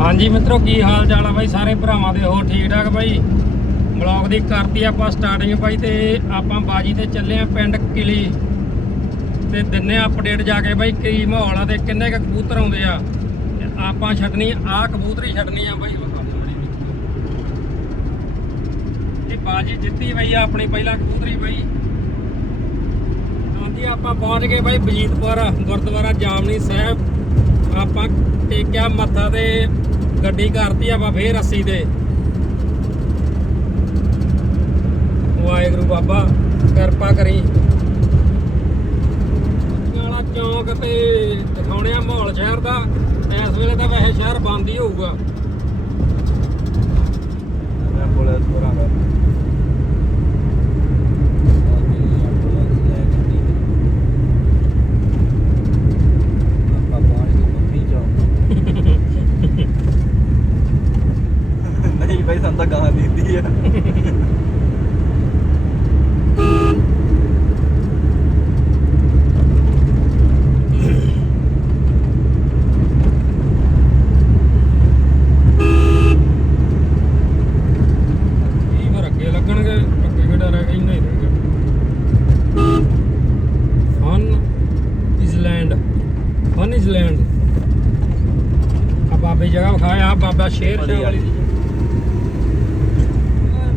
ਹਾਂਜੀ ਮਿੱਤਰੋ, ਕੀ ਹਾਲ ਚਾਲ ਆ ਬਾਈ? ਸਾਰੇ ਭਰਾਵਾਂ ਦੇ ਹੋਰ ਠੀਕ ਠਾਕ ਬਾਈ? ਬਲੌਗ ਦੀ ਕਰਤੀ ਆਪਾਂ ਸਟਾਰਟਿੰਗ ਬਾਈ ਤੇ ਆਪਾਂ ਬਾਜੀ ਤੇ ਚੱਲੇ ਆ ਪਿੰਡ ਕਿਲੀ। ਤੇ ਦਿੰਨੇ ਅਪਡੇਟ ਜਾ ਕੇ ਬਾਈ ਕੀ ਮਾਹੌਲ ਆ ਤੇ ਕਿੰਨੇ ਕੁ ਕਬੂਤਰ ਆਉਂਦੇ ਆ। ਤੇ ਆਪਾਂ ਛੱਡਣੀ ਆ ਕਬੂਤਰੀ ਛੱਡਣੀ ਆ ਬਾਈ। ਇਹ ਬਾਜੀ ਜਿੱਤੀ ਬਾਈ ਆ ਆਪਣੀ ਪਹਿਲਾ ਕਬੂਤਰੀ ਬਾਈ। ਹਾਂਜੀ, ਆਪਾਂ ਪਹੁੰਚ ਗਏ ਬਾਈ ਬਜੀਤਪੁਰ, ਗੁਰਦੁਆਰਾ ਜਾਮਨੀ ਸਾਹਿਬ। ਆਪਾਂ ਟੇਕਿਆ ਮੱਥਾ ਤੇ ਗੱਡੀ ਕਰਤੀ ਆਪਾਂ ਫੇਰ ਅੱਸੀ ਤੇ। ਵਾਹਿਗੁਰੂ ਬਾਬਾ, ਕਿਰਪਾ ਕਰੀ। ਵਾਲਾ ਚੌਂਕ ਤੇ ਦਿਖਾਉਣੇ ਮਾਹੌਲ ਸ਼ਹਿਰ ਦਾ, ਇਸ ਵੇਲੇ ਤਾਂ ਵੈਸੇ ਸ਼ਹਿਰ ਬੰਦ ਹੀ ਹੋਊਗਾ। ਮੈਂ ਪੁਲਿਸ ਭਰਾਂਗਾ ਆਪਾਂ ਪਾਣੀ ਦੀ ਮੁੱਠੀ ਚ ਨਹੀਂ ਭਾਈ ਸਾਨੂੰ ਤਾਂ ਗਾਂ ਦਿੰਦੀ ਆ ਕੀ ਫਿਰ ਅੱਗੇ ਲੱਗਣਗੇ ਅੱਗੇ ਕਿਹੜਾ ਰਹਿ ਗਿਆ ਇੰਨਾ ਹੀ ਰਹਿ ਗਿਆ ਫਨ ਇਜ਼ਲੈਂਡ ਫਨ ਇਜ਼ਲੈਂਡ ਆ ਬਾਬੇ ਜਗ੍ਹਾ ਵਿਖਾਇਆ ਆ ਬਾਬਾ ਸ਼ੇਰ ਸ਼ਾਹ ਵਾਲੀ ਇਹ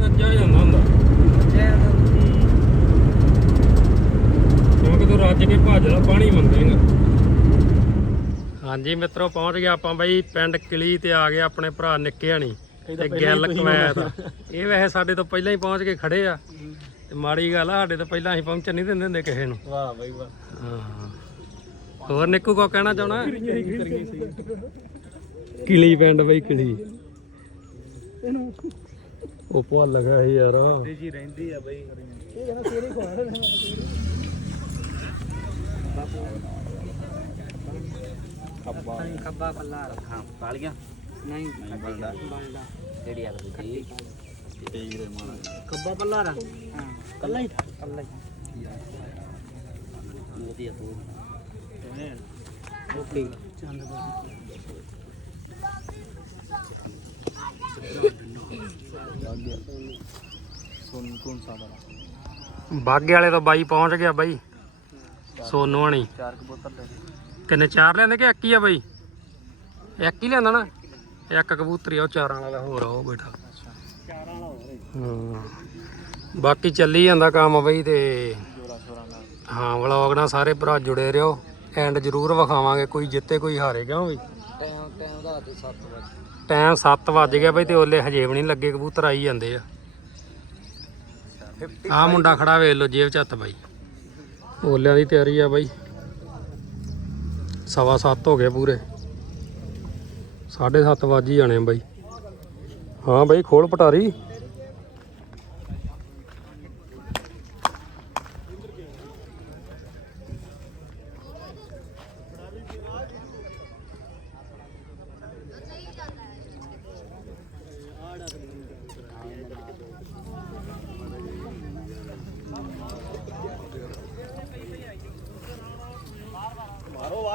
ਰੱਜਿਆ ਜਾਂਦਾ ਹੁੰਦਾ ਕਿਉਂਕਿ ਤੂੰ ਰੱਜ ਕੇ ਭੱਜ ਲਾ ਪਾਣੀ ਮੰਗੇਗਾ ਹਾਂਜੀ ਮਿੱਤਰੋ ਪਹੁੰਚ ਗਿਆ ਆਪਾਂ ਬਈ ਪਿੰਡ ਕਿਲੀ ਤੇ ਆ ਗਏ ਆਪਣੇ ਭਰਾ ਨਿੱਕੇ ਹਣੀ ਤੇ ਗਿੱਲ ਕਮੈਤ। ਇਹ ਵੈਸੇ ਸਾਡੇ ਤੋਂ ਪਹਿਲਾਂ ਹੀ ਪਹੁੰਚ ਕੇ ਖੜੇ ਆ। ਤੇ ਮਾੜੀ ਗੱਲ ਆ ਸਾਡੇ ਤੋਂ ਪਹਿਲਾਂ ਅਸੀਂ ਪਹੁੰਚਣ ਨਹੀਂ ਦਿੰਦੇ ਹੁੰਦੇ ਕਿਸੇ ਨੂੰ। ਵਾਹ ਭਾਈ ਵਾਹ। ਹਾਂ। ਹੋਰ ਨਿੱਕੂ ਕੋ ਕਹਿਣਾ ਚਾਹਣਾ? ਕਿਲੀ ਪਿੰਡ ਬਈ ਕਿਲੀ। ਉਹ ਭੁੱਲ ਲਗਾ ਯਾਰ। ਤੇ ਜੀ ਰਹਿੰਦੀ ਆ ਭਾਈ ਖੱਬਾ। ਖੱਬਾ ਪੱਲਾ ਹਾਂ ਕਾਲੀਆਂ ਨਹੀਂ ਬਲਦਾ। ਬਾਲਦਾ ਕਿਹੜੀ ਆ ਜੀ ਤੇਜ ਦੇ ਮਾਣਾ ਖੱਬਾ ਪੱਲਾ ਰਾ ਹਾਂ। ਕੱਲਾ ਹੀ ਕੱਲਾ ਹੀ ਮੋਤੀ ਆ ਤੂੰ। ਓਕੇ। ਚੰਦ ਬਾਬੂ ਸੁਣ ਕੌਣ ਸਾ ਵਾਲਾ ਬਾਗੇ ਵਾਲੇ ਤੋਂ ਬਾਈ ਪਹੁੰਚ ਗਿਆ ਬਾਈ। ਸੋਨੂ ਹਣੀ। ਚਾਰ ਕਬੂਤਰ ਲੈ ਕਿੰਨੇ ਚਾਰ ਲੈਂਦੇ ਕਿ ਇੱਕ ਹੀ ਆ ਬਾਈ? ਇੱਕ ਹੀ ਲਿਆਂਦਾ ਨਾ? ਇੱਕ ਕਬੂਤਰੀ ਆ ਉਹ ਚਾਰਾਂ ਵਾਲਾ ਹੋਰ ਆ ਉਹ ਬੈਠਾ ਚਾਰਾਂ ਵਾਲਾ ਹੋਰ ਹਾਂ। ਬਾਕੀ ਚੱਲੀ ਜਾਂਦਾ ਕੰਮ ਬਈ ਤੇ ਹਾਂ ਵਲੌਗ ਨਾਲ ਸਾਰੇ ਭਰਾ ਜੁੜੇ ਰਹੋ। ਐਂਡ ਜ਼ਰੂਰ ਵਿਖਾਵਾਂਗੇ ਕੋਈ ਜਿੱਤੇ ਕੋਈ ਹਾਰੇ ਕਿਉਂ ਬਈ? ਟਾਈਮ ਟਾਈਮ ਦਾ ਤੇ 7 ਵਜੇ ਟਾਈਮ 7 ਵੱਜ ਗਿਆ ਬਈ ਤੇ ਓਲੇ ਹਜੇ ਵੀ ਨਹੀਂ ਲੱਗੇ ਕਬੂਤਰ ਆਈ ਜਾਂਦੇ ਆ। ਆ ਮੁੰਡਾ ਖੜਾ ਵੇਖ ਲਓ ਜੇਬ ਚ ਹੱਥ ਬਾਈ। ਓਲਿਆਂ ਦੀ ਤਿਆਰੀ ਆ ਬਾਈ। ਸਵਾ 7 ਹੋ ਗਏ ਪੂਰੇ। 7:30 ਵੱਜ ਹੀ ਜਾਣੇ ਆ ਬਾਈ। ਹਾਂ ਬਾਈ, ਖੋਲ ਪਟਾਰੀ।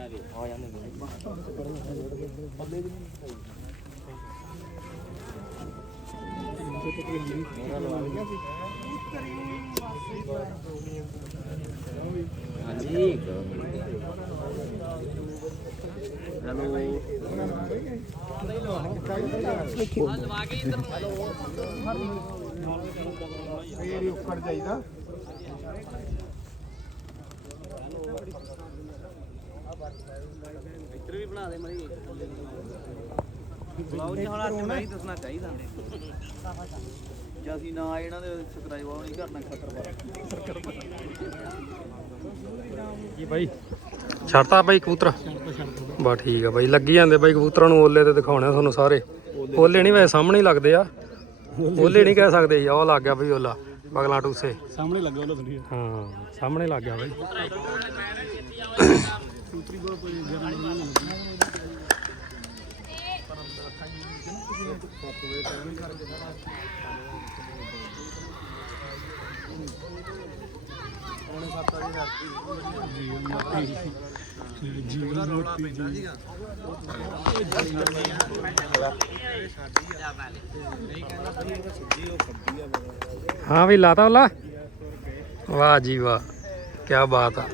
ਜਾ ਵੀ ਆ ਜਾਂਦੇ ਹਾਂਜੀ ਹੈਲੋ ਇੱਧਰ ਵੀ ਬਣਾ ਦੇ ਮਰੀ ਬਲਾਉ ਚ ਹੁਣ ਅੱਜ ਮੈਂ ਹੀ ਦੱਸਣਾ ਚਾਹੀਦਾ। ਜੇ ਅਸੀਂ ਨਾ ਇਹਨਾਂ ਦੇ ਸਬਸਕ੍ਰਾਈਬ ਉਹ ਨਹੀਂ ਕਰਨਾ ਖਤਰ ਜੀ ਬਾਈ। ਛੱਡਤਾ ਬਾਈ ਕਬੂਤਰ? ਬਾ ਠੀਕ ਆ ਬਾਈ ਲੱਗੀ ਜਾਂਦੇ ਬਾਈ ਕਬੂਤਰਾਂ ਨੂੰ ਓਲੇ ਤੇ ਦਿਖਾਉਣੇ ਆ ਤੁਹਾਨੂੰ ਸਾਰੇ। ਓਲੇ ਨਹੀਂ ਵੈਸੇ ਸਾਹਮਣੇ ਹੀ ਲੱਗਦੇ ਆ। ਓਲੇ ਨਹੀਂ ਕਹਿ ਸਕਦੇ ਜੀ ਉਹ ਲੱਗ ਗਿਆ ਬਈ ਓਲਾ ਬਗਲਾ ਟੂਸੇ। ਸਾਹਮਣੇ ਲੱਗਾ ਥੋੜੀ ਹਾਂ ਸਾਹਮਣੇ ਲੱਗ ਗਿਆ ਬਾਈ। ਜੀਵਨ ਰੋਟੀ ਜੀ ਹਾਂ ਵੀ ਲਾਤਾ ਓਲਾ? ਵਾਹ ਜੀ ਵਾਹ ਕੀ ਬਾਤ ਆ।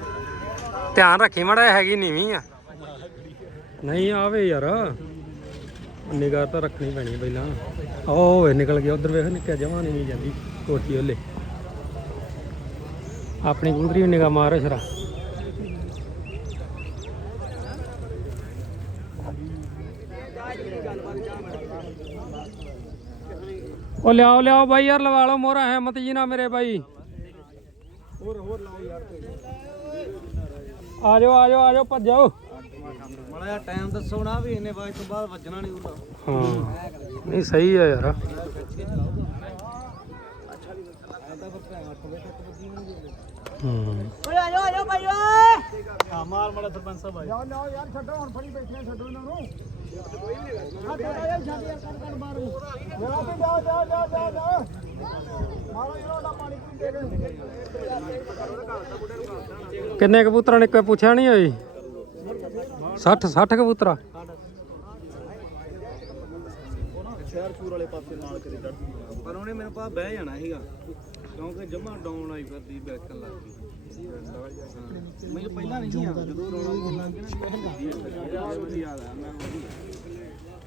ਧਿਆਨ ਰੱਖੀ ਮੜਾ ਹੈਗੀ ਨੀਵੀਂ ਆ। ਨਹੀਂ ਆਵੇ ਯਾਰ। ਨਿਗਾਹ ਤਾਂ ਰੱਖਣੀ ਪੈਣੀ ਪਹਿਲਾਂ। ਉਹ ਵੇ ਨਿਕਲ ਗਿਆ। ਉਧਰ ਵੇਖ ਨਿੱਕਿਆ ਜਮਾ ਨਹੀਂ ਜਾਂਦੀ ਕੋਠੀ ਓਲੇ ਆਪਣੀ ਕਬੂਤਰੀ ਵੀ ਨਿਗਾਹ ਮਾਰੋ ਸ਼ਰਾ। ਉਹ ਲਿਆਓ ਲਿਆਓ ਬਾਈ ਯਾਰ ਲਵਾ ਲਓ ਮੋਰਾ ਹਿੰਮਤ ਜੀ ਨਾ ਮੇਰੇ ਬਾਈ। ਹੋਰ ਹੋਰ ਲਾਓ ਯਾਰ ਆ ਜਾਓ ਆ ਜਾਓ ਆ ਜਾਓ ਭੱਜੋ। ਮਾੜਾ ਜਿਹਾ ਟਾਈਮ ਦੱਸੋ ਨਾ ਵੀ ਇੰਨੇ ਵਜੇ ਤੋਂ ਬਾਅਦ ਵੱਜਣਾ ਨਹੀਂ ਉਹਦਾ ਹਾਂ। ਨਹੀਂ ਸਹੀ ਆ ਯਾਰ। ਭੈਣ 8 ਵਜੇ ਤੱਕ ਵੱਜੀ ਨਹੀਂ ਹੂੰ ਹਾਂ ਮਾਰ ਮਾੜਾ ਸਰਪੰਚ ਸਾਹਿਬ ਆਏ। ਜਾ ਯਾਰ ਛੱਡੋ ਹੁਣ ਫੜੀ ਬੈਠੇ ਛੱਡੋ ਇਹਨਾਂ ਨੂੰ। ਕੋਈ ਨਹੀਂ ਯਾਰ ਛੱਡ ਯਾਰ ਕਰ ਕਰ ਬਾਹਰ ਨੂੰ ਜਾ ਤੇ ਜਾ ਜਾ ਜਾ ਜਾ ਜਾ ਮਾਰੋ ਜਿਹੜਾ ਕਿੰਨੇ ਕਬੂਤਰਾਂ ਨੇ? ਕੋਈ ਪੁੱਛਿਆ ਨਹੀਂ ਹੋਈ। 60 60 ਕਬੂਤਰਾ। ਸ਼ਹਿਰ ਚੂਰ ਵਾਲੇ ਪਾਸੇ ਨਾਲ ਕਰੇ ਚੜ ਪਰ ਉਹਨੇ ਮੇਰੇ ਪਾ ਬਹਿ ਜਾਣਾ ਸੀਗਾ ਕਿਉਂਕਿ ਜਮਾ ਡਾਊਨ ਆਈ ਫਿਰਦੀ ਬੈਕਣ ਲੱਗ ਗਈ। ਹਾਂ। ਮੈਨੂੰ ਪਹਿਲਾਂ ਨਹੀਂ ਸੀ ਆਉਂਦਾ ਜਦੋਂ ਰੋਣਾ ਪਾਉਣ ਲੱਗ ਗਿਆ ਨਾ ਵਧੀਆ ਆ ਮੈਂ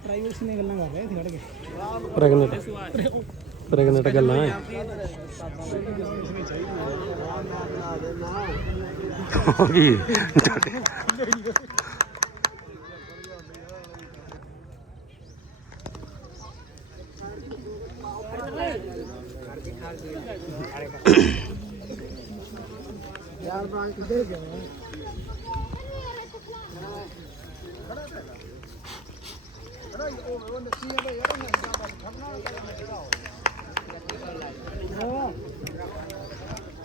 ਪ੍ਰਾਈਵੇਸੀ ਨੇ ਗੱਲਾਂ ਕਰ ਰਹੇ ਸੀ ਖੜ ਕੇ। ਪ੍ਰੈਗਨੈਂਟ ਪ੍ਰੈਗਨੈਂਟ ਗੱਲਾਂ ਹੈ ਕੀ ਯਾਰ ਬਾਂ ਕਿੱਧਰ ਗਿਆ ਉਹ ਉਹ ਨਸੀਬ ਯਾਰ ਨਾ ਖੜਨਾ ਕਰਾਂ ਜਿਹੜਾ ਹੋ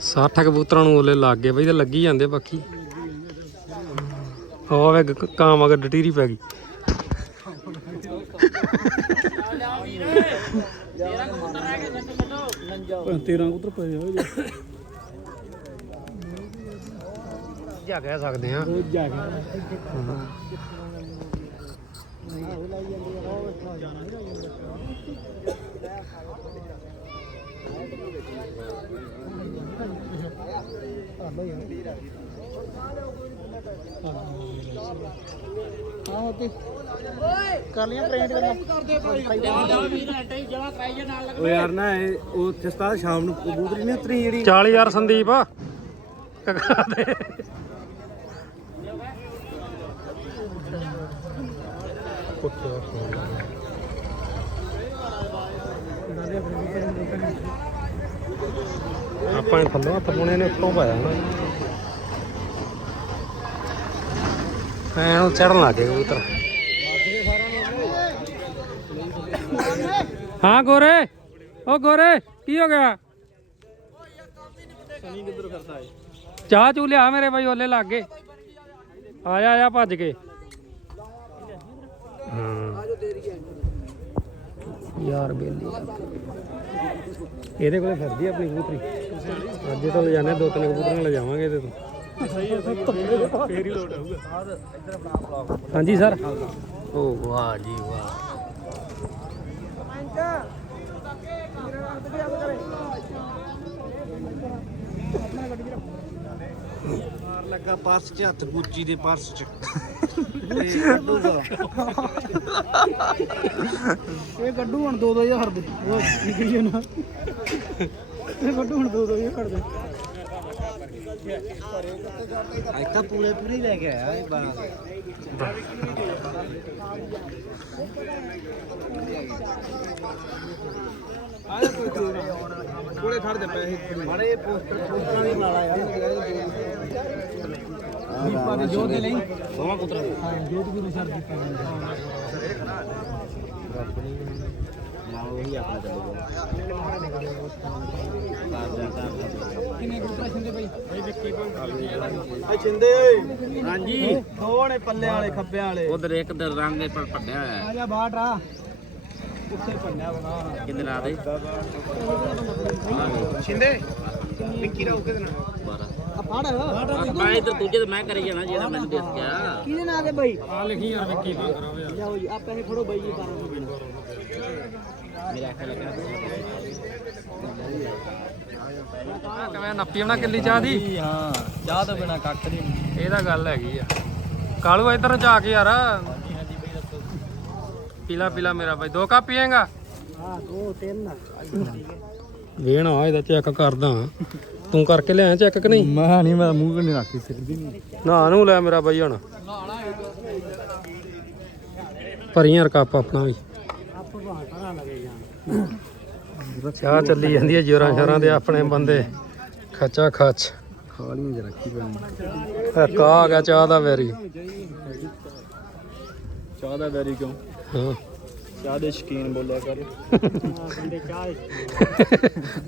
60 ਕਬੂਤਰਾਂ ਨੂੰ ਓਲੇ ਲੱਗ ਗਏ ਬਈ ਤੇ ਲੱਗੀ ਜਾਂਦੇ ਬਾਕੀ। ਹੋ ਵੇ ਕਾਮ ਅਗਰ ਡਟੀਰੀ ਪੈ ਗਈ। ਸਕਦੇ ਆ। ਹਾਂ ਹੋਤੀ ਕਰ ਲਿਆ ਪ੍ਰਿੰਟ ਕਰਦੇ ਉਹ ਯਾਰ ਨਾ ਇਹ ਉਹ ਜਿਸਤਾ ਸ਼ਾਮ ਨੂੰ ਕਬੂਤਰੀ ਨਹੀਂ ਉਤਰੀ ਜਿਹੜੀ। 40000 ਸੰਦੀਪ। ਕਕਾ ਦੇ ਆਪਾਂ ਨੇ ਥੱਲੋਂ ਹੱਥ ਪਾਉਣੇ ਨੇ ਉੱਤੋਂ ਪਾਇਆ ਨਾ ਐ ਉਹ ਚੜਨ ਲੱਗ ਕਬੂਤਰ। ਹਾਂ ਗੋਰੇ। ਓ ਗੋਰੇ ਕੀ ਹੋ ਗਿਆ? ਸਨੀ ਕਿੱਧਰ ਫਿਰਦਾ ਹੈ ਚਾਹ ਚੂ ਲਿਆ ਮੇਰੇ ਬਾਈ ਓਲੇ ਲੱਗ ਗਏ। ਆ ਜਾ ਆ ਜਾ ਭੱਜ ਕੇ। ਹਾਂ। ਯਾਰ ਬੇਲੀ ਇਹਦੇ ਕੋਲੇ ਫਿਰਦੀ ਆਪਣੀ ਕਬੂਤਰੀ। ਅੱਜ ਤਾਂ ਲੈ ਜਾਣੇ ਦੋ ਤਿੰਨ ਕਬੂਤਰਾਂ ਲੈ ਜਾਵਾਂਗੇ ਇਹਦੇ ਤੋਂ। ਸਹੀ ਹੈ ਫੇਰ ਹੀ ਲੋਟ ਆਊਗਾ ਹਾਂਜੀ ਸਰ। ਓ ਵਾਹ ਜੀ ਵਾਹ। ਮਾਰ ਲੱਗਾ ਪਰਸ 'ਚ ਹੱਥ ਗੁੱਚੀ ਦੇ ਪਰਸ 'ਚ। ਇਹ ਗੱਡੂ ਹੁਣ 2-2000 ਹਰਦੇ ਉਹ ਨਿਕਲੀ ਨਾ। ਇਹ ਗੱਡੂ ਹੁਣ 2-2000 ਹਰਦੇ ਅੱਜ ਤਾਂ ਪੂਰੇ ਪੂਰੀ ਲੈ ਕੇ ਆਇਆ ਇਹ ਬਾਹਰ ਆਇਆ ਕੋਈ ਕੋਲੇ ਖੜ ਦੇ ਪੈਸੇ। ਮਾਰੇ ਪੋਸਟਰ ਪੋਸਟਰਾਂ ਦੇ ਨਾਲ ਆ ਯਾਰ। ਦੀਪਾ ਦੇ ਜੋਤ ਦੇ ਲਈ। ਦੋਵਾਂ ਪੁੱਤਰ ਹਾਂ ਜੋਤ ਵੀ ਨਸ਼ਰ ਦਿੱਤਾ ਨਾਲ ਉਹੀ ਆਪਣਾ ਕਿੰਨੇ ਗੁੱਟਾ ਛਿੰਦੇ ਬਾਈ ਬਾਈ ਵਿੱਕੀ ਭਾਈ ਛਿੰਦੇ ਹਾਂਜੀ। ਕੋਣੇ ਪੱਲੇ ਵਾਲੇ ਖੱਬੇ ਵਾਲੇ। ਉਧਰ ਇੱਕ ਦਰ ਰੰਗ ਦੇ ਪਰ ਪੱਡਿਆ ਹੋਇਆ। ਹੈ ਆ ਜਾ ਬਾਹਰ ਆ। ਕਿੰਨੇ ਲਾ ਦੇ? ਛਿੰਦੇ? ਵਿੱਕੀ ਰਾਉ ਕਿਹਦੇ ਨਾਲ? 12 ਆ ਫੜ ਮੈਂ ਇਧਰ ਦੂਜੇ ਤੇ ਮੈਂ ਕਰੀ ਜਾਣਾ ਜਿਹੜਾ ਮੈਨੂੰ ਦਿਸ ਗਿਆ ਕਿਹਦੇ ਨਾਲ ਦੇ ਬਾਈ? ਆ ਲਿਖੀ ਯਾਰ ਵਿੱਕੀ ਤਾਂ ਕਰਾਓ ਯਾਰ ਲਿਆਓ ਜੀ ਆ ਪੈਸੇ ਫੜੋ ਬਾਈ ਜੀ 12 ਮੇਰਾ ਅੱਖ ਲੱਗਾ ਆਹ ਕਿਵੇਂ ਨੱਪੀ ਹੋਣਾ ਕਿੱਲੀ ਚਾਹ ਦੀ? ਹਾਂ। ਚਾਹ ਤੋਂ ਬਿਨਾ ਕੱਖ ਨਹੀਂ। ਇਹ ਤਾਂ ਗੱਲ ਹੈਗੀ ਆ। ਕਾਲੂ ਇੱਧਰ ਜਾ ਕੇ ਯਾਰ। ਪੀਲਾ ਪੀਲਾ ਮੇਰਾ ਬਾਈ ਦੋ ਕੱਪ ਪੀਏਗਾ? ਹਾਂ ਦੋ ਤਿੰਨ। ਵੇਣਾ ਇਹਦਾ ਚੈੱਕ ਕਰਦਾ ਤੂੰ ਕਰਕੇ ਲਿਆ ਚੈੱਕ ਕਿ ਨਹੀਂ? ਮੈਂ ਨਹੀਂ ਮੈਂ ਮੂੰਹ ਨਹੀਂ ਰੱਖ ਸਕਦੀ ਨਹੀਂ। ਨਾ ਨੂੰ ਲੈ ਮੇਰਾ ਬਾਈ ਹੁਣ। ਭਰੀ ਯਾਰ ਕੱਪ ਆਪਣਾ ਵੀ। ਚਾਹ ਚੱਲੀ ਜਾਂਦੀ ਹੈ ਜੋਰਾਂ ਸ਼ਰਾਂ ਦੇ ਆਪਣੇ ਬੰਦੇ। ਖੱਚਾ ਖੱਚ। ਖਾ ਲਈ ਜਰਾ ਕੀ ਕਾ ਆ ਗਿਆ ਚਾਹ ਦਾ ਵੈਰੀ। ਚਾਹ ਦਾ ਵੈਰੀ ਕਿਉਂ? ਹਾਂ ਚਾਹ ਦੇ ਸ਼ਕੀਨ ਬੋਲਿਆ ਕਰ। ਬੰਦੇ ਚਾਹ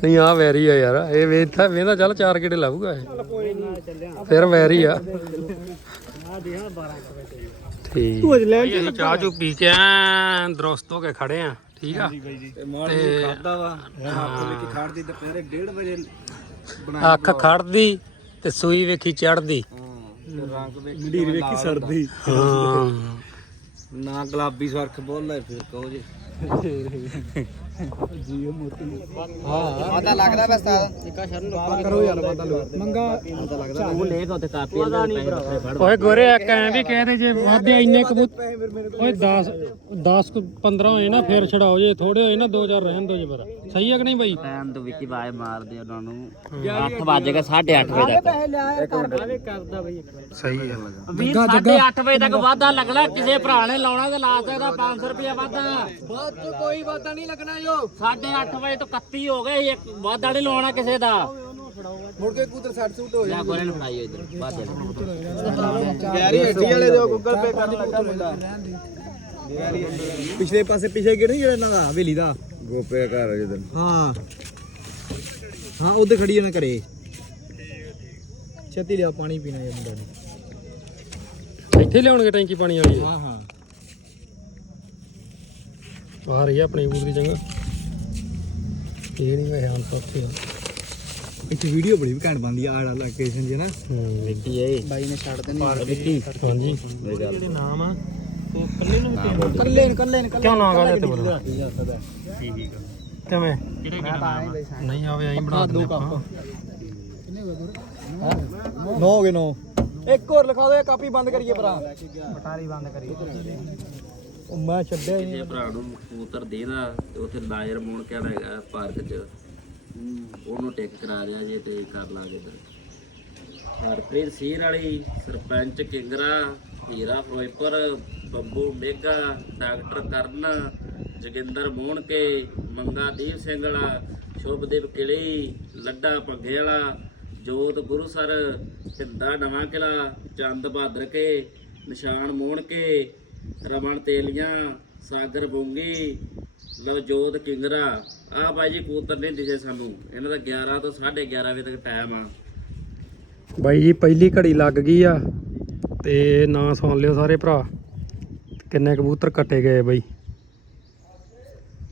ਨਹੀਂ ਆ ਵੈਰੀ ਆ ਯਾਰ। ਇਹ ਵੇਖਦਾ ਵੇਂਦਾ ਚੱਲ ਚਾਰ ਕਿਹੜੇ ਲਾਊਗਾ ਇਹ। ਫਿਰ ਵੈਰੀ ਆ। ਆ ਦੇ ਹਾਂ 12 ਵਜੇ। ਠੀਕ। ਤੂੰ ਅੱਜ ਲੈ ਅਸੀਂ ਚਾਹ ਚੂ ਪੀ ਕੇ ਐਂ ਦਰੁਸਤ ਹੋ ਕੇ ਖੜੇ ਆ ਠੀਕ ਆ? ਤੇ ਮਾਰ ਖਾਦਾ ਵਾ। ਆਪੋ ਲੈ ਕੇ ਖਾਣ ਦੀ ਦੁਪਹਿਰੇ 1:30 ਵਜੇ ਅੱਖ ਖੜਦੀ ਤੇ ਸੂਈ ਵੇਖੀ ਚੜਦੀ। ਹਾਂ ਰੰਗ ਵੇਖ ਮੰਡੀਰ ਵੇਖੀ ਸਰਦੀ। ਹਾਂ। ਨਾ ਗੁਲਾਬੀ ਸਰਖ ਬੋਲੇ ਫਿਰ ਕਹੋ ਜੀ। ਜੀਓ ਮੋਤੀ ਹਾਂ ਪਤਾ ਲੱਗਦਾ ਬਸ ਤਾਂ ਨਿੱਕਾ ਸ਼ਰਨ ਲੋਕਾਂ ਕਰੋ ਯਾਰ ਪਤਾ ਮੰਗਾ। ਪਤਾ ਲੱਗਦਾ ਉਹ ਲੈ ਉੱਥੇ ਕਾਪੀ ਵਾਲੇ ਪੈਸੇ ਵੱਖਰੇ ਫੜ ਓਏ ਗੋਰੇ ਇੱਕ ਐਂ ਵੀ ਕਹਦੇ ਜੇ ਵਾਧੇ ਇੰਨੇ ਕਬੂਤ। ਓਏ 10 10 15 ਹੋਏ ਨਾ ਫੇਰ ਛਡਾਓ ਜੇ। ਥੋੜੇ ਹੋਏ ਨਾ 2000 ਰਹਿਣ ਦੋ ਜੇ ਪਰ ਸਹੀ ਹੈ ਕਿ ਨਹੀਂ ਬਾਈ? ਟਾਈਮ ਤੋਂ ਵਿੱਕੀ ਬਾਏ ਮਾਰਦੇ ਉਹਨਾਂ ਨੂੰ। 8 ਵਜੇ ਕੇ 8:30 ਵਜੇ ਤੱਕ। ਸਹੀ ਹੈ ਵੀ 8:30 ਵਜੇ ਤੱਕ ਵਾਧਾ ਲੱਗਣਾ। ਕਿਸੇ ਭਰਾ ਨੇ ਲਾਉਣਾ ਤੇ ਲਾ ਸਕਦਾ 500 ਰੁਪਏ ਵਾਧਾ। ਬਾਅਦ ਕੋਈ ਵਾਦਾ ਨਹੀਂ ਲੱਗਣਾ 8:30 ਵਜੇ ਤੋਂ 31 ਹੋ ਗਏ ਇੱਕ ਵਾਧਾ ਨਹੀਂ ਲਾਉਣਾ ਕਿਸੇ ਦਾ। ਮੁੜ ਕੇ ਕੂਤਰ ਸੱਟ ਸੂਟ ਹੋ ਜਾਂ ਗੋਰੇ ਨੂੰ ਫੜਾਈਓ ਇਧਰ। ਵਾਧੇ ਨੂੰ। ਗੈਰੀ ਹੱਟੀ ਵਾਲੇ ਜੋ ਗੂਗਲ ਪੇ ਕਰ ਦਿੱਤਾ ਮਿਲਦਾ ਪਿਛਲੇ ਪਾਸੇ ਪਿਛੇ ਕਿਹੜੇ ਜਿਹੜਾ ਇਹਨਾਂ ਦਾ? ਹਵੇਲੀ ਦਾ? ਗੋਪੇ ਘਰ ਜਦੋਂ ਹਾਂ। ਹਾਂ ਉਹਦੇ ਖੜੀ ਨਾ ਕਰੇ ਛੇਤੀ ਲਿਆ ਪਾਣੀ ਪੀਣਾ ਇਹ ਮੁੰਡਾ ਨੇ। ਇੱਥੇ ਲਿਆਉਣਗੇ ਟੈਂਕੀ ਪਾਣੀ ਵਾਲੀ। ਹਾਂ ਹਾਂ। ਆ ਰਹੀ ਹੈ ਆਪਣੀ ਬੂਟ ਦੀ ਚੰਗਾ ਇਹ ਨਹੀਂ ਮੈਂ ਹਾਂ ਤਾਂ ਉੱਥੇ ਆ। ਇੱਥੇ ਵੀਡੀਓ ਬੜੀ ਘੈਂਟ ਬਣਦੀ ਆ ਆੜਾ ਲੋਕੇਸ਼ਨ ਜੀ ਨਾ। ਹੂੰ ਏ ਬਾਈ ਨੇ ਛੱਡ ਦੇਣੀ। ਵਿੱਕੀ ਹਾਂਜੀ। ਜਿਹੜੇ ਨਾਮ ਆ ਉਹ ਕੱਲੇ ਨੂੰ ਵੀ ਕੱਲੇ ਨੂੰ। ਕੱਲੇ ਨੂੰ ਕਿਉਂ ਨਾ। ਗਾ ਤੇ ਬੋਲੋ ਕਿਵੇਂ? ਮੈਂ ਤਾਂ ਆਏ ਬਈ ਨਹੀਂ ਆਵੇ ਆਈ ਬਣਾ ਦੋ ਕੱਪ। ਨੋ ਹੋ ਗਏ ਨੋ। ਇੱਕ ਹੋਰ ਲਿਖਾ ਦਿਓ ਇਹ ਕਾਪੀ ਬੰਦ ਕਰੀਏ ਭਰਾ। ਬਟਾਰੀ ਬੰਦ ਕਰੀਏ। ਉਹ ਮੈਂ ਛੱਡਿਆ ਹੀ ਭਰਾ ਨੂੰ ਕਬੂਤਰ ਦੇਦਾ ਤੇ ਉੱਥੇ ਲਾਇਰ ਮੋਣ ਹੈਗਾ ਪਾਰਕ 'ਚ। ਉਹਨੂੰ ਟਿਕ ਕਰਾ ਦਿਆ ਜੇ ਤੇ ਕਰ ਲਾਂਗੇ ਫਿਰ ਹਰਪ੍ਰੀਤ ਸੀਰ ਵਾਲੀ ਸਰਪੰਚ ਕਿੰਗਰਾ ਹੀਰਾ ਫਿਰੋਜ਼ਪੁਰ ਬੱਬੂ ਮੇਗਾ ਡਾਕਟਰ ਕਰਨ ਜੋਗਿੰਦਰ ਮੋਹਣਕੇ ਮੰਗਾ ਦੀਪ ਸਿੰਘ ਵਾਲਾ ਸ਼ੁਭਦੀਪ ਕਿਲੀ ਲੱਡਾ ਭੱਗੇ ਵਾਲਾ ਜੋਤ ਗੁਰੂਸਰ ਹਿੰਦਾ ਨਵਾਂ ਕਿਲਾ ਚੰਦ ਬਹਾਦਰ ਕੇ ਨਿਸ਼ਾਨ ਮੋਹਣਕੇ ਰਮਨ ਤੇਲੀਆਂ ਸਾਗਰ ਬੁੰਗੀ ਲਵਜੋਤ ਕਿੰਗਰਾ। ਆ ਬਾਈ ਜੀ ਕੂਤਰ ਨਹੀਂ ਦਿਸੇ ਸਾਨੂੰ। ਇਹਨਾਂ ਦਾ 11 ਤੋਂ 11:30 ਵਜੇ ਤੱਕ ਟਾਈਮ ਆ। ਬਾਈ ਜੀ ਪਹਿਲੀ ਘੜੀ ਲੱਗ ਗਈ ਆ ਤੇ ਨਾਂ ਸੁਣ ਲਿਓ ਸਾਰੇ ਭਰਾ। ਕਿੰਨੇ ਕਬੂਤਰ ਕੱਟੇ ਗਏ ਬਾਈ।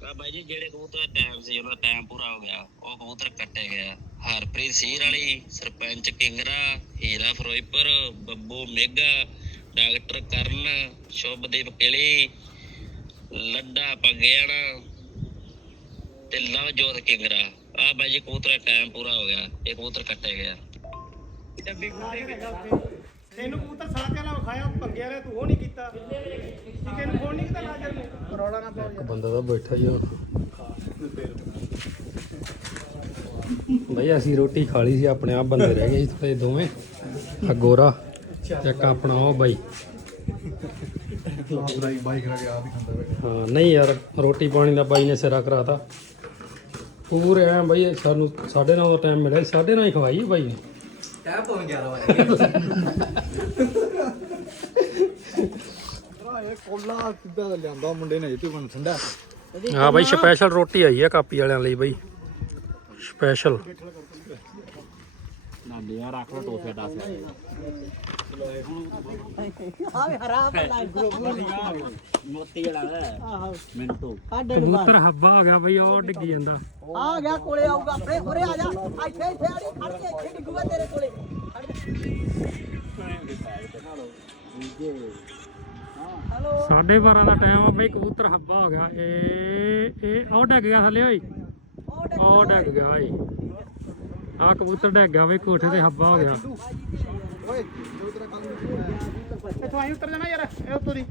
ਆ ਬਾਈ ਜੀ ਜਿਹੜੇ ਕਬੂਤਰ ਦਾ ਟਾਈਮ ਸੀ ਉਹਨਾਂ ਦਾ ਟਾਈਮ ਪੂਰਾ ਹੋ ਗਿਆ। ਉਹ ਕਬੂਤਰ ਕੱਟੇ ਗਏ। ਹਰਪ੍ਰੀਤ ਸੀਰ ਵਾਲੀ ਸਰਪੰਚ ਕਿੰਗਰਾ ਹੀਰਾ ਫਿਰੋਜ਼ਪੁਰ ਬੱਬੂ ਮੇਗਾ ਡਾਕਟਰ ਕਰਨ ਸ਼ੁਭਦੀਪ ਕਿਲੀ ਲੱਡਾ ਪੰਗਿਆਣਾ ਤੇ ਲਵਜੋਤ ਕਿੰਗਰਾ ਆ ਬਾਈ ਜੀ ਕਬੂਤਰ ਦਾ ਟਾਈਮ ਪੂਰਾ ਹੋ ਗਿਆ ਇਹ ਕਬੂਤਰ ਕੱਟੇ ਗਏ ਆ। ਤੈਨੂੰ ਕਬੂਤਰ ਸਾਰਾ ਕਹਿਣਾ ਵਿਖਾਇਆ ਭੰਗਿਆ ਰੇ ਤੂੰ ਉਹ ਨਹੀਂ ਕੀਤਾ। ਨੂੰ ਫੋਨ ਨਹੀਂ ਕੀਤਾ ਨਾਜਰ ਨੂੰ ਰੌਲਾ ਨਾ ਪਾਓ ਇੱਕ ਬੰਦਾ ਤਾਂ ਬੈਠਾ ਹੀ ਆ। ਬਈ ਅਸੀਂ ਰੋਟੀ ਖਾ ਲਈ ਸੀ ਆਪਣੇ ਆਪ ਬੰਦੇ ਰਹਿ ਗਏ ਸੀ ਥੋੜੇ ਦੋਵੇਂ ਆ ਗੋਰਾ। ਇੱਕ ਆਪਣਾ ਉਹ ਬਾਈ। ਹਾਂ ਨਹੀਂ ਯਾਰ ਰੋਟੀ ਪਾਣੀ ਦਾ ਬਾਈ ਨੇ ਸਿਰਾ ਕਰਾਤਾ। ਪੂਰੇ ਆ ਬਾਈ ਸਾਨੂੰ 9:30 ਦਾ ਟਾਈਮ ਮਿਲਿਆ 9:30 ਹੀ ਖਵਾਈ ਬਾਈ ਨੇ। ਭਰਾ ਇਹ ਕੋਲਾ ਕਿੱਦਾਂ ਦਾ ਲਿਆਂਦਾ ਮੁੰਡੇ ਨੇ ਜਿੱਤੇ ਬਣ ਠੰਡਾ। ਹਾਂ ਬਾਈ ਸਪੈਸ਼ਲ ਰੋਟੀ ਆਈ ਆ ਕਾਪੀ ਵਾਲਿਆਂ ਲਈ ਬਾਈ। ਸਪੈਸ਼ਲ ਨਾਂਦੇ ਆ ਰੱਖ ਲੋ ਟੋਫੇ ਦੱਸ। ਮੋਤੀ ਵਾਲਾ ਆਹੋ। ਮਿੰਟੂ। ਸਾਡੇ ਨੂੰ ਕਬੂਤਰ ਹੱਬਾ ਆ ਗਿਆ ਬਾਈ ਉਹ ਡਿੱਗੀ ਜਾਂਦਾ। ਆ ਗਿਆ ਕੋਲੇ ਆਊਗਾ ਆਪਣੇ ਉਰੇ ਆ ਜਾ। ਇੱਥੇ ਇੱਥੇ ਆ ਖੜ ਕੇ ਇੱਥੇ ਡਿੱਗੂਗਾ ਤੇਰੇ ਕੋਲੇ। ਖੜ ਜਾ। ਹੈਲੋ। 12:30 ਦਾ ਟਾਈਮ ਆ ਬਾਈ ਕਬੂਤਰ ਹੱਬਾ ਹੋ ਗਿਆ। ਇਹ ਇਹ ਉਹ ਡਿੱਗ ਗਿਆ ਥੱਲੇ ਓਏ। ਡਿੱਗ ਉਹ ਡਿੱਗ ਗਿਆ ਓਏ। ਆ ਕਬੂਤਰ ਡਿੱਗ ਗਿਆ ਬਈ ਕੋਠੇ ਤੇ ਹੱਬਾ ਹੋ ਗਿਆ। ਓਏ ਜੋ ਤੇਰਾ ਕੰਮ ਇੱਥੋਂ ਆਈ ਉਤਰ ਜਾਣਾ ਯਾਰ ਇਹ ਉੱਤੋਂ ਦੀ।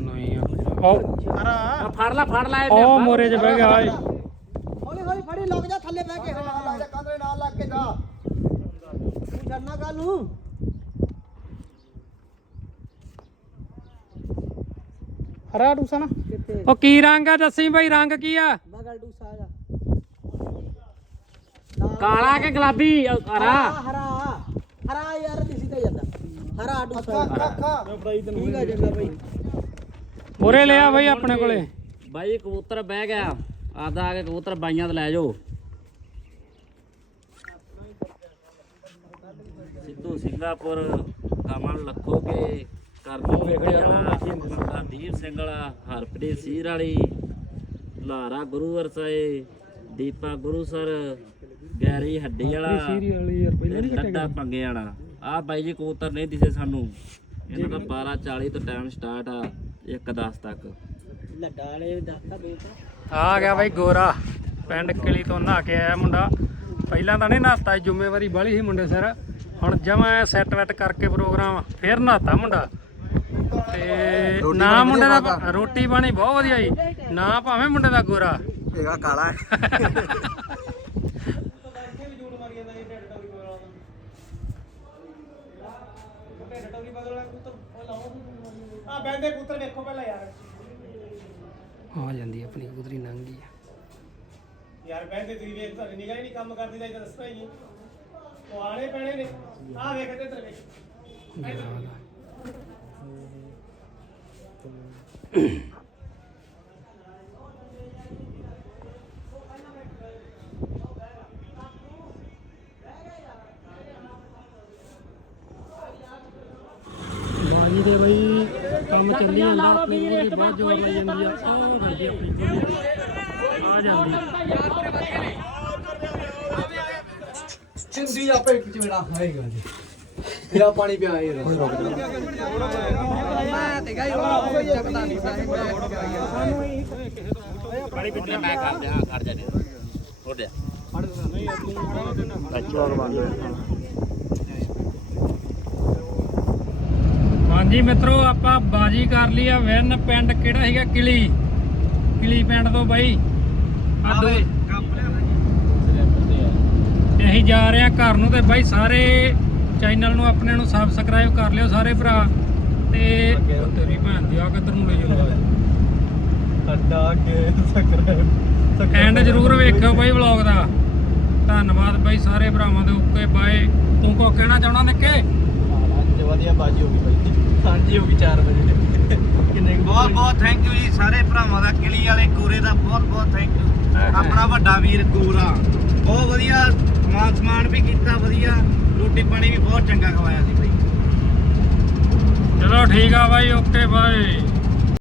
ਨਹੀਂ ਉਹ ਹਰਾ ਫੜ ਲੈ ਫੜ ਲੈ ਉਹ ਮੋਰੇ 'ਚ ਬਹਿ ਗਿਆ ਓਏ। ਹੌਲੀ ਹੌਲੀ ਫੜੀ ਲੱਗ ਜਾ ਥੱਲੇ ਬਹਿ ਕੇ। ਲੱਗ ਜਾ ਕੰਦਰੇ ਨਾਲ ਲੱਗ ਕੇ ਜਾ। ਤੂੰ ਛੱਡਣਾ ਗੱਲ ਨੂੰ। ਹਰਾ ਟੂਸਾ ਨਾ। ਉਹ ਕੀ ਰੰਗ ਆ ਦੱਸੀ ਬਾਈ ਰੰਗ ਕੀ ਆ? ਬਗਲ ਡੂਸਾ ਆ ਕਾਲਾ ਕਿ ਗੁਲਾਬੀ? ਹਰਾ। ਹਰਾ। ਹਰਾ ਯਾਰ ਦਿਸੀ ਤੇ ਜਾਂਦਾ ਹਰਾ ਅੱਖਾਂ ਠੀਕ ਆ ਚੰਗਾ ਬਈ। ਮੋਰੇ ਲਿਆ ਬਾਈ ਆਪਣੇ ਕੋਲੇ। ਬਾਈ ਕਬੂਤਰ ਬਹਿ ਗਿਆ। ਆਦਾ ਆ ਕੇ ਕਬੂਤਰ ਬਾਈਆਂ ਤੇ ਲੈ ਜਾਓ। ਸਿੱਧੂ ਸਿੰਘਾਪੁਰ ਕਮਲ ਲੱਖੋਗੇ ਕਰਨੂ ਵੇਖਿਆ ਦੀਪ ਸਿੰਘ ਵਾਲਾ ਹਰਪ੍ਰੀਤ ਸੀਰ ਵਾਲੀ ਲਾਰਾ ਗੁਰੂ ਵਰਸਾਏ ਦੀਪਾ ਗੁਰੂਸਰ ਗੈਰੀ ਹੱਡੀ ਵਾਲਾ ਵਾਲੀ ਯਾਰ ਤੇ ਲੱਡਾ ਪੰਗੇ ਵਾਲਾ। ਆ ਬਾਈ ਜੀ ਕਬੂਤਰ ਨਹੀਂ ਦਿਸੇ ਸਾਨੂੰ। ਇਹਨਾਂ ਦਾ 12:40 ਤੋਂ ਟਾਈਮ ਸਟਾਰਟ ਆ 1:10 ਤੱਕ। ਲੱਡਾ ਵਾਲੇ ਦੱਸਦਾ ਬੇਟਾ। ਆ ਗਿਆ ਬਾਈ ਗੋਰਾ। ਪਿੰਡ ਕਿਲੀ ਤੋਂ ਨਹਾ ਕੇ ਆਇਆ ਮੁੰਡਾ। ਪਹਿਲਾਂ ਤਾਂ ਨਹੀਂ ਨਹਾਤਾ ਜ਼ਿੰਮੇਵਾਰੀ ਬਾਲੀ ਸੀ ਮੁੰਡੇ ਸਿਰ। ਹੁਣ ਜਮਾ ਸੈੱਟ ਵੈਟ ਕਰਕੇ ਪ੍ਰੋਗਰਾਮ ਫੇਰ ਨਹਾਤਾ ਮੁੰਡਾ। ਤੇ ਨਾ ਮੁੰਡੇ ਦਾ ਰੋਟੀ ਪਾਣੀ ਬਹੁਤ ਵਧੀਆ ਜੀ। ਨਾ ਭਾਵੇਂ ਮੁੰਡੇ ਦਾ ਗੋਰਾ। ਇਹਗਾ ਕਾਲਾ ਆ ਬੈਂਦੇ ਪੁੱਤਰ ਵੇਖੋ ਪਹਿਲਾਂ ਯਾਰ। ਆ ਜਾਂਦੀ ਆਪਣੀ ਕੁਦਰੀ ਨੰਗੀ ਆ। ਯਾਰ ਬੈਂਦੇ ਤੁਸੀਂ ਵੇਖ ਤੁਹਾਡੀ ਨਿਗਾਹ ਹੀ ਨਹੀਂ ਕੰਮ ਕਰਦੀ ਤਾਂ ਇਧਰ ਰਸਤਾ ਹੀ ਨਹੀਂ ਉਹ ਆਣੇ ਪੈਣੇ ਨੇ। ਆ ਵੇਖ ਤੇ ਵੇਖ ਦੇ ਬਾਈ ਕੰਮ ਚੱਲੀ ਜਾਂਦਾ ਬਾਅਦ ਜੋ ਬਾਈ ਜਾਂਦੀ ਆ। ਉਹ ਕਰਦੀ ਆਪਣੀ ਆ। ਜਾਂਦੀ ਚਿੰਦੀ ਆਪੇ ਚਿਮੜਾ ਖਾਏਗਾ ਜੀ। ਇਹਦਾ ਪਾਣੀ ਪਿਆ ਇਹ ਰੁਕ ਜਾ ਮੈਂ ਤੇ ਗਾਈ ਚੱਕਦਾ ਨਹੀਂ ਬੜੀ ਕੁੱਤੇ ਮੈਂ ਕਰ ਦਿਆਂ ਕਰ ਜਾ ਦੇ ਹੋ ਗਿਆ ਹਾਂਜੀ ਮਿੱਤਰੋ ਆਪਾਂ ਬਾਜੀ ਕਰ ਲਈ ਆ ਵਿਨ ਪਿੰਡ ਕਿਹੜਾ ਹੈਗਾ ਕਿਲੀ। ਕਿਲੀ ਪਿੰਡ ਤੋਂ ਬਾਈ। ਆ ਦੋ। ਤੇ ਅਸੀਂ ਜਾ ਰਹੇ ਆ ਘਰ ਨੂੰ ਤੇ ਬਾਈ ਸਾਰੇ ਚੈਨਲ ਨੂੰ ਆਪਣੇ ਨੂੰ ਸਬਸਕ੍ਰਾਈਬ ਕਰ ਲਿਓ ਸਾਰੇ ਭਰਾ। ਤੇ ਤੇਰੀ ਭੈਣ ਦੀ ਆ ਕਿੱਧਰ ਨੂੰ ਲੈ ਜਾਂਦਾ ਅੱਡਾ ਕੇ ਸਕਰਾਈਬ ਐਂਡ ਜ਼ਰੂਰ ਵੇਖਿਓ ਬਾਈ ਵਲੌਗ ਦਾ। ਧੰਨਵਾਦ ਬਾਈ ਸਾਰੇ ਭਰਾਵਾਂ ਦੇ ਓਕੇ ਬਾਏ। ਤੂੰ ਕੋ ਕਹਿਣਾ ਚਾਹਣਾ ਨਿੱਕੇ? ਵਧੀਆ ਬਾਜੀ ਹੋ ਗਈ ਬਾਈ। ਹਾਂਜੀ ਹੋ ਗਈ 4 ਵਜੇ। ਕਿੰਨੇ ਬਹੁਤ ਬਹੁਤ ਥੈਂਕ ਯੂ ਜੀ ਸਾਰੇ ਭਰਾਵਾਂ ਦਾ ਕਿਲੀ ਵਾਲੇ ਗੋਰੇ ਦਾ ਬਹੁਤ ਬਹੁਤ ਥੈਂਕ ਯੂ ਆਪਣਾ ਵੱਡਾ ਵੀਰ ਗੋਰਾ ਬਹੁਤ ਵਧੀਆ ਮਾਨ ਸਮਾਨ ਵੀ ਕੀਤਾ ਵਧੀਆ। ਰੋਟੀ ਪਾਣੀ ਵੀ ਬਹੁਤ ਚੰਗਾ ਖਵਾਇਆ ਸੀ ਬਾਈ। ਚਲੋ ਠੀਕ ਆ ਬਾਈ ਓਕੇ ਬਾਏ।